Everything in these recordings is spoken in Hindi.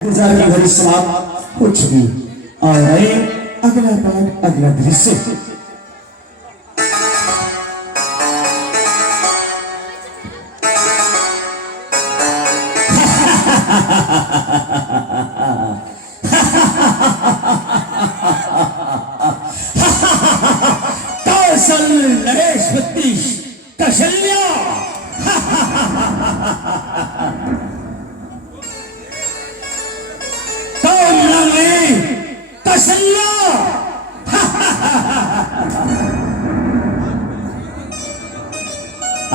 इंतजार की घड़ी समाप्त हो चुकी। और आए अगला पाठ, अगला दृश्य। कौशल नरेश बत्तीस कौशल्या कौशल्या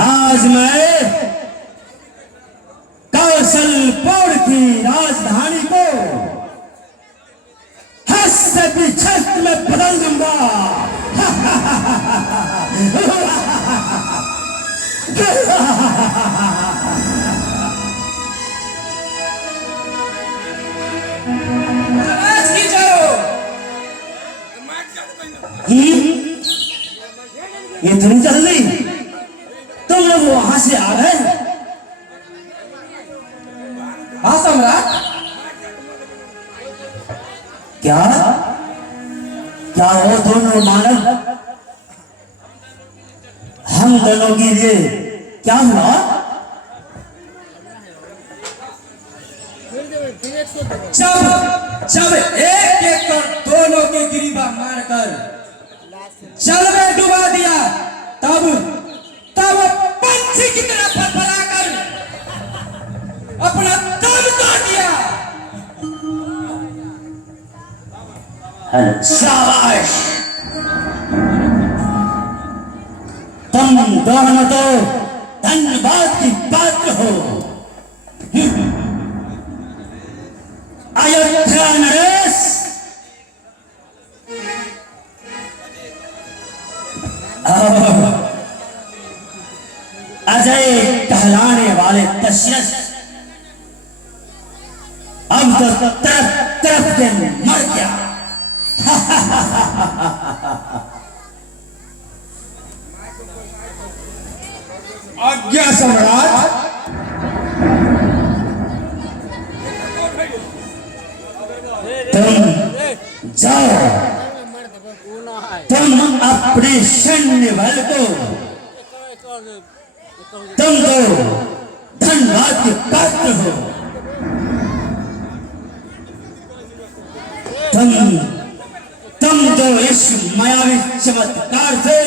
आज मैं कौशलपुर की राजधानी को हस्त बिछस्त में बदल दूंगा। इतनी जल्दी तुम लोग वहां से आ गए? हाँ सम्राट। क्या क्या वो दोनों मानव हम दोनों के लिए क्या हुआ? जब एक एक कर दोनों के गिरीबा मारकर जल में डुबा दिया, तब पंछी की तरह फड़फड़ाकर अपना दम तोड़ दिया। शाबाश, तुम दोनों तो धन्यवाद की पात्र हो। अयोध्या नरेश, अजय कहलाने वाले दशरथ अब तो तरफ तरफ के मर गया। आज्ञा सम्राट। तुम जाओ, तुम अपने सैन्य बल को, तुम तो धन्यवाद के पात्र हो। तुम तो इस मायावी चमत्कार से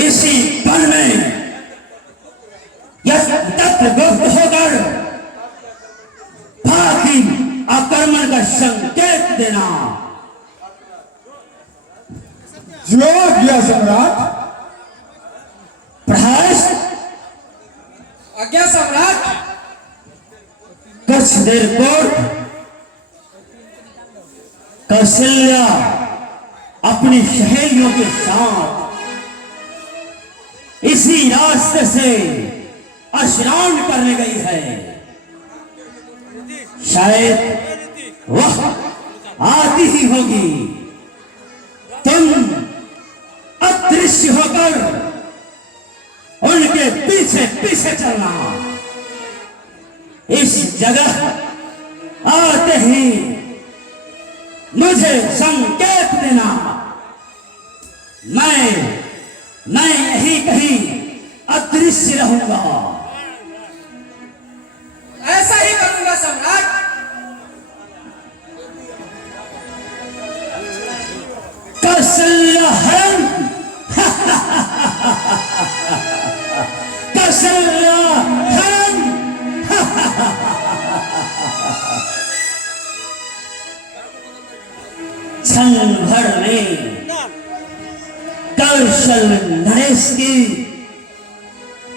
इसी पल में तत्वगुप्त होकर बाकी आक्रमण का संकेत देना। जो आज्ञा सम्राट। प्रहास, आज्ञा सम्राट। कुछ देर को कौशल्या अपनी सहेलियों के साथ इसी रास्ते से स्नान करने गई है। शायद वह आती ही होगी। तुम अदृश्य होकर उनके पीछे पीछे चलना। इस जगह आते ही मुझे संकेत देना। मैं यही कहीं अदृश्य रहूंगा। ऐसा ही करूंगा सम्राट। कौशल्या हरण, कौशल्या हरण। क्षण भर में कौशल नरेश की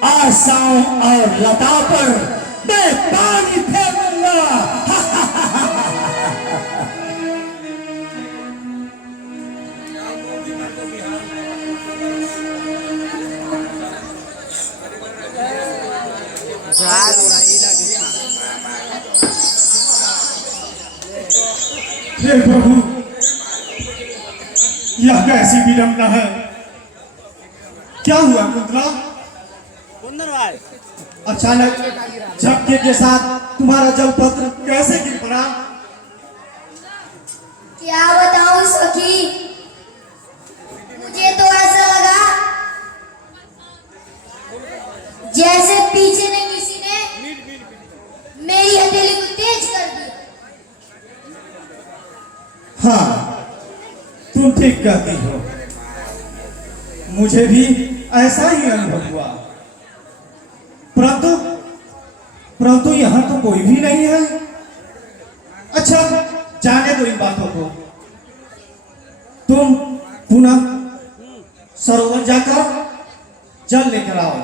आशाओं और लता पर मैं पानी फेर दूंगा। हे प्रभु, यह कैसी विडंबना है? क्या हुआ कुंतला? कुंदन भाई अचानक झटके के साथ तुम्हारा जलपत्र कैसे गिर पड़ा? क्या बताऊं सखी, मुझे तो ऐसा लगा जैसे पीछे ने किसी ने मेरी हथेली को तेज कर दिया। हाँ, तुम ठीक कहती हो। मुझे भी ऐसा ही अनुभव हुआ। परंतु यहाँ तो कोई भी नहीं है। अच्छा, जाने दो इन बातों को। तुम पुनः सरोवर जाकर जल लेकर आओ।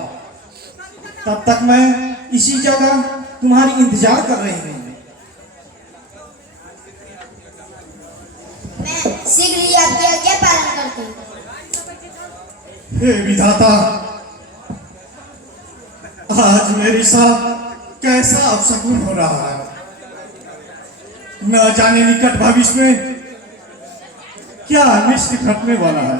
तब तक मैं इसी जगह तुम्हारी इंतजार कर रही हूँ। मैं शीघ्र ही आपकी आज्ञा पालन करती हूँ। हे विधाता, आज मेरे साथ कैसा अपशकुन हो रहा है। न जाने निकट भविष्य में क्या अनिष्ट घटने वाला है।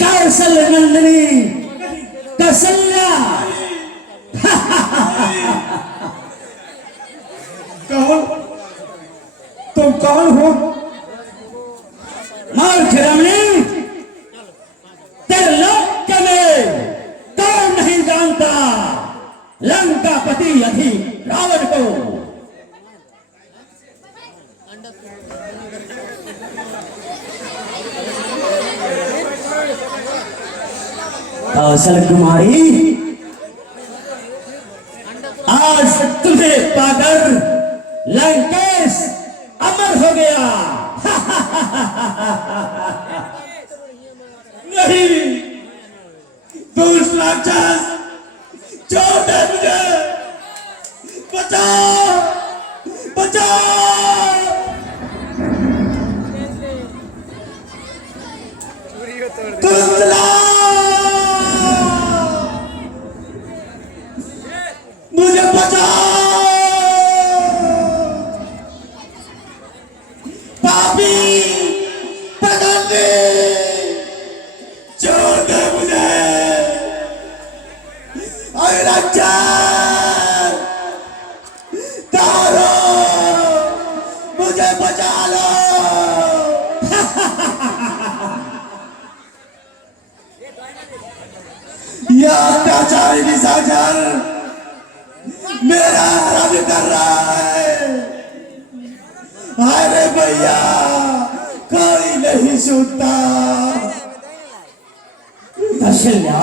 कौशल नंदिनी कौशल्या कौन? तुम कौन हो? मूर्ख रमणी, तेरे लोक में कौन नहीं जानता लंकापति अधि रावण को? कौशल कुमारी, आज तुम्हें पाकर लंकेश अमर हो गया। नहीं, दुष्ट राक्षस, छोड़ दे मुझे। बचाओ, बचाओ। कुंतला, मुझे बचाओ। पापी, पकड़ ले, छोड़ दे मुझे। अरे राक्षस, तारो, मुझे बचा लो। यह अत्याचारी निशाचर मेरा हरण कर रहा है। अरे भैया, कोई नहीं सुनता। कौशल्या,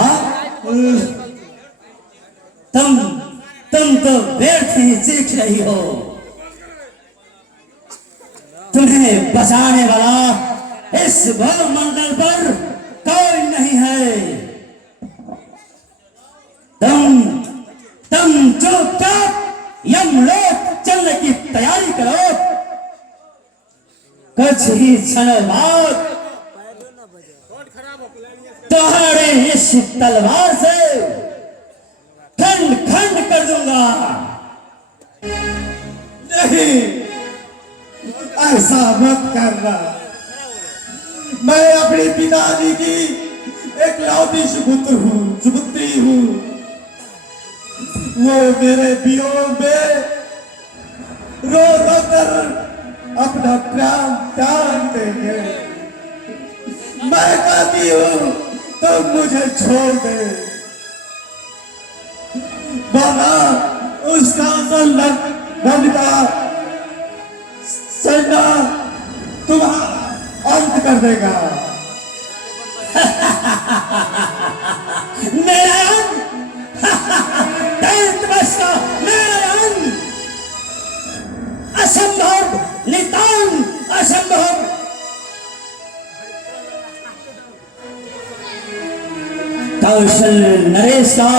तुम तो व्यर्थ ही सीख रही हो। तुम्हें बचाने वाला इस भवमंडल पर कोई नहीं है। तुम चुपचाप यमलोक चलने की तैयारी करो। कुछ ही क्षण बाद तुम्हारे इस तलवार से खंड खंड कर दूंगा। नहीं, ऐसा मत करना। मैं अपने पिताजी की एकलौती सुपुत्री हूँ। वो मेरे वियोग में रो रो कर अपना प्राण त्याग देंगे। मैं कहती हूँ तुम मुझे छोड़ दे, वरना उसका लंका सेना तुम्हारा अंत कर देगा। मेरा अंत? मेरा अंत? असंभव, नितांत असंभव। कौशल नरेश का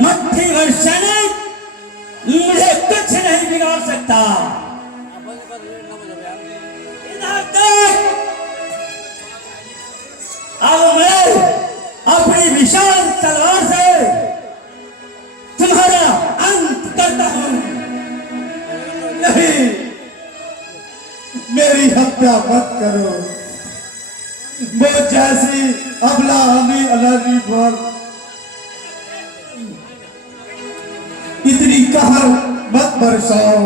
मट्ठी भर सैनिक मुझे कुछ नहीं बिगाड़ सकता। इधर देख, अब मैं अपनी विशाल तलवार से तुम्हारा अंत करता हूं। नहीं, मेरी हत्या मत करो। वो जैसी अबला हमी अलानी पर इतनी कहर मत बरसाओ।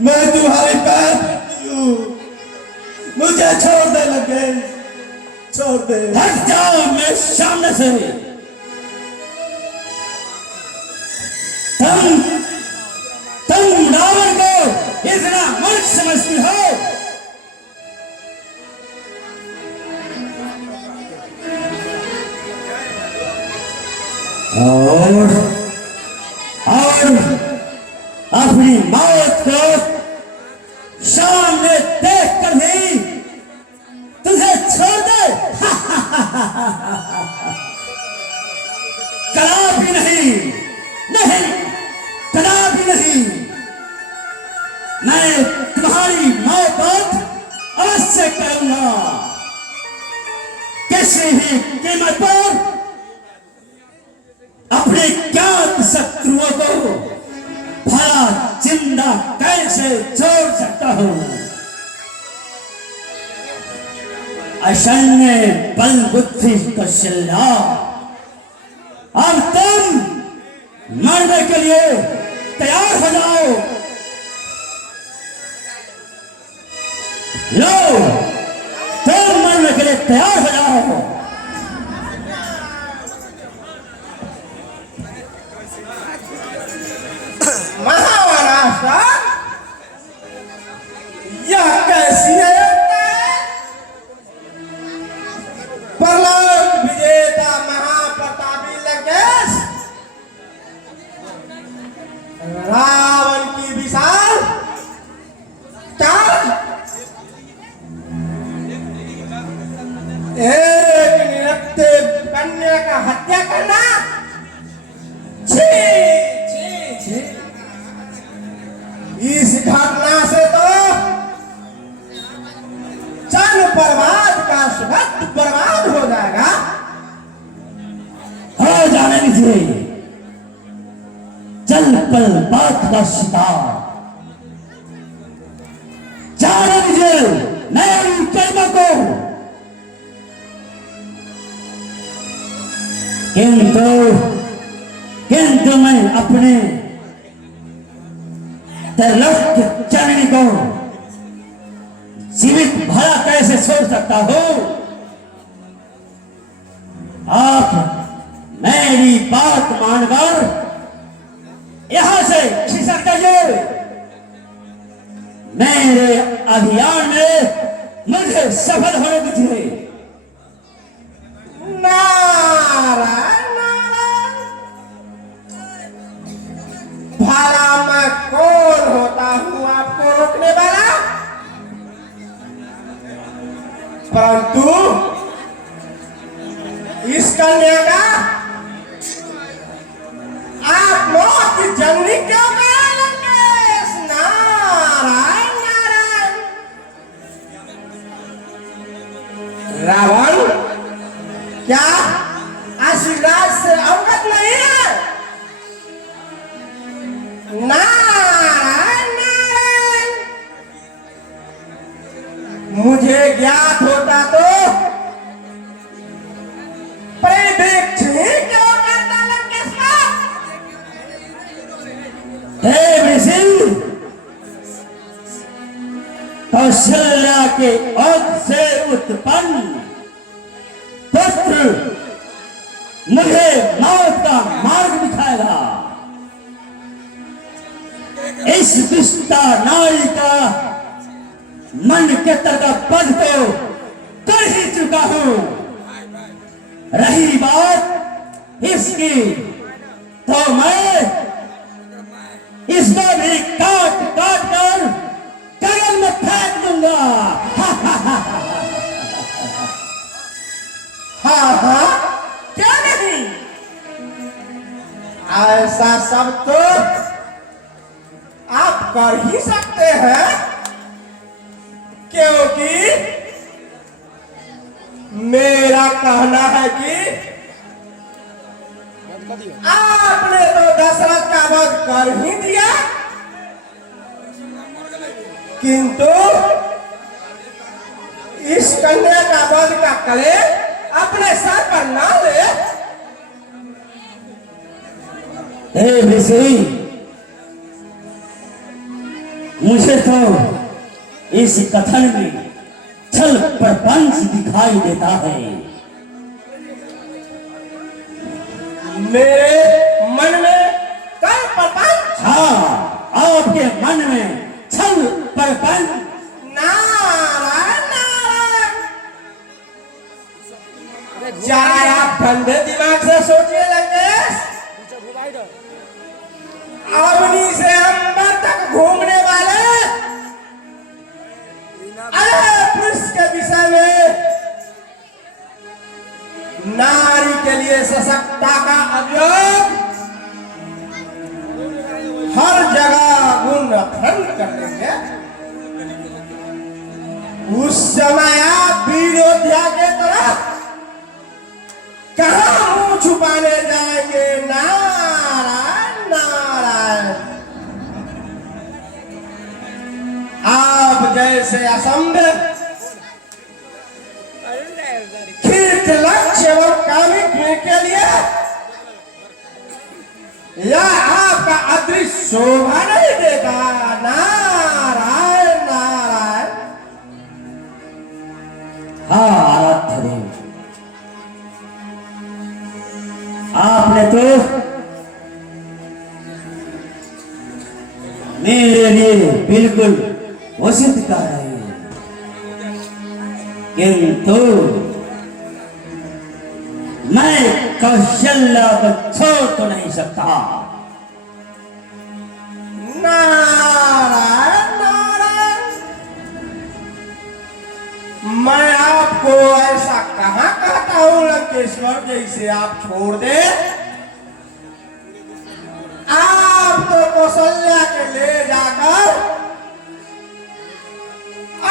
मैं तुम्हारे पैर पड़ती हूं, मुझे छोड़ दे लगे, छोड़ दे। हट जाओ मेरे सामने से। तुम रावण को इतना मूर्ख समझती हो? और अपनी मौत को सामने देख कर ही तुझे छोड़ दे? कदापि नहीं, नहीं, कदापि नहीं। मैं तुम्हारी मौत अवश्य करूंगा, किसी भी कीमत पर। अपने ज्ञात शत्रुओं को भला जिंदा कैसे छोड़ सकता हूं? असन्य बल बुद्धि कौशल्या। अब तुम मरने के लिए तैयार हो जाओ। लो, तुम मरने के लिए तैयार हो जाओ। महाराष्ट्र, यह कैसी है? प्रलय विजेता महाप्रतापी लंकेश रावण की विशाल चाल, एक निरत्ते कन्या का हत्या करना। छी, छी, छी। इस घटना से तो जन बर्बाद का सुगत बर्बाद हो जाएगा। हो जाने दीजिए। जल पल बात का शिकार जाने दीजिए मेरी कर्म को। किंतु मैं अपने त्रिलोक जननी को जीवित भला कैसे छोड़ सकता हूं? आप मेरी बात मानकर यहां से खिसक जाइए। मेरे अभियान में मुझे सफल होने दीजिए। नारायण नारायण, भला मैं कौन होता हूं आपको रोकने वाला? परंतु इस कन्या का आप मौत की जननी क्यों करा लंकेश? नारायण नारायण। रावण क्या आशीर्वाद से अवगत नहीं है? नारायण नारायण। मुझे ज्ञात होता तो परिदीक्षित ही क्यों करता लंकेश? कौशल्या के औध से उत्पन्न पुत्र मुझे मौत का मार्ग दिखाएगा। इस दुष्टा नारी का मन के तर का पद तो कर ही चुका हूं। रही बात इसकी तो मैं इसको भी काट काट कर गगन में फेंक दूंगा। हाँ हाँ, क्या नहीं? ऐसा सब तो आप कर ही सकते हैं, क्योंकि मेरा कहना है कि आपने तो दशरथ का वध कर ही दिया, किंतु इस कन्या का वध का कले अपने सर पर ना ले। हे ऋषि, मुझे तो इस कथन में छल प्रपंच दिखाई देता है। मेरे मन में कल प्रपंच, हाँ, आपके मन में छल प्रपंच। नारायण नारायण। जरा आप ठंडे दिमाग से सोचिए लंकेश, अवनी से अंबर तक घूमने वाले अरे पुरुष के विषय में नारी के लिए सशक्तता का अभियोग हर जगह गुण खंड कर देंगे। उस समय आप विरोधिया के तरफ कहां मुंह छुपाने जाएंगे? नारायण नारायण। आप जैसे असंभव कीर्त लक्ष्य एवं कामिक के लिए यह आपका अदृश्य शोभा नहीं देगा। नारायण नारायण। हाँ आराध्य देव, आपने तो मेरे लिए बिल्कुल उचित कहा है, किंतु मैं कौशल्या को छोड़ तो नहीं सकता। नारायण नारायण। मैं आपको ऐसा कहां कहता हूं लंकेश्वर जैसे आप छोड़ दे। आप तो कौशल्या के ले जाकर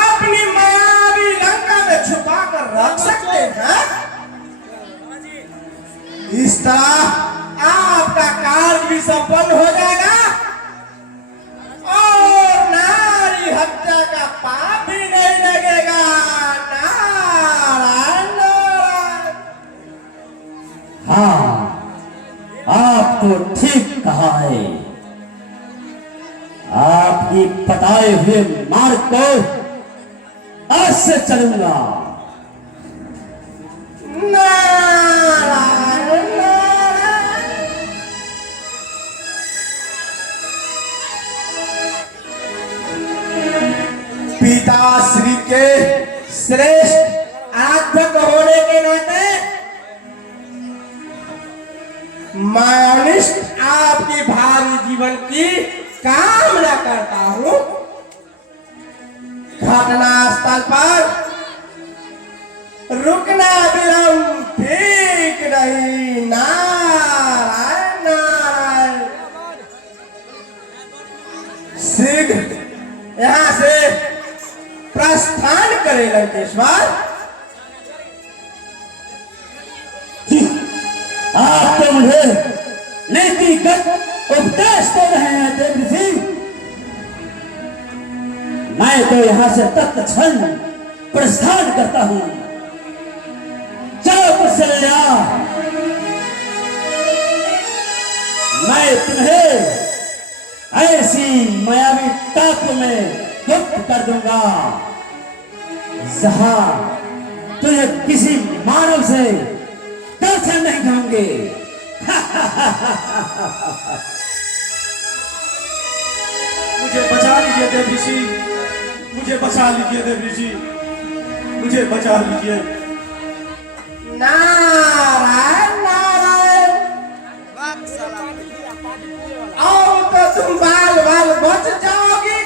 अपनी मायावी लंका में छुपा कर रख सकते हैं। इस तरह आपका कार्य भी संपन्न हो जाएगा और नारी हत्या का पाप भी नहीं लगेगा। नारायण नारायण। हाँ, आप तो ठीक कहा है। आपकी बताए हुए मार्ग को आज से चलूंगा। नारायण नारायण। पिताश्री के श्रेष्ठ आराधक होने के नाते मैं अनिष्ट आपकी भावी जीवन की कामना करता हूं। घटना स्थल पर रुकना विलंब ठीक नहीं। नारायण नारायण। शीघ्र यहां से प्रस्थान करें लंकेश्वर। आप तो मुझे नीतिगत उपदेश दे रहे हैं देव ऋषि। मैं तो यहां से तत्क्षण प्रस्थान करता हूं। चलो कौशल्या, मैं तुम्हें ऐसी मायावी टापू में गुप्त कर दूंगा जहां तुझे किसी मानव से दर्शन नहीं होंगे। मुझे बचा लीजिए देव ऋषि, मुझे बचा लीजिए देव ऋषि, मुझे बचा लीजिए। नारायण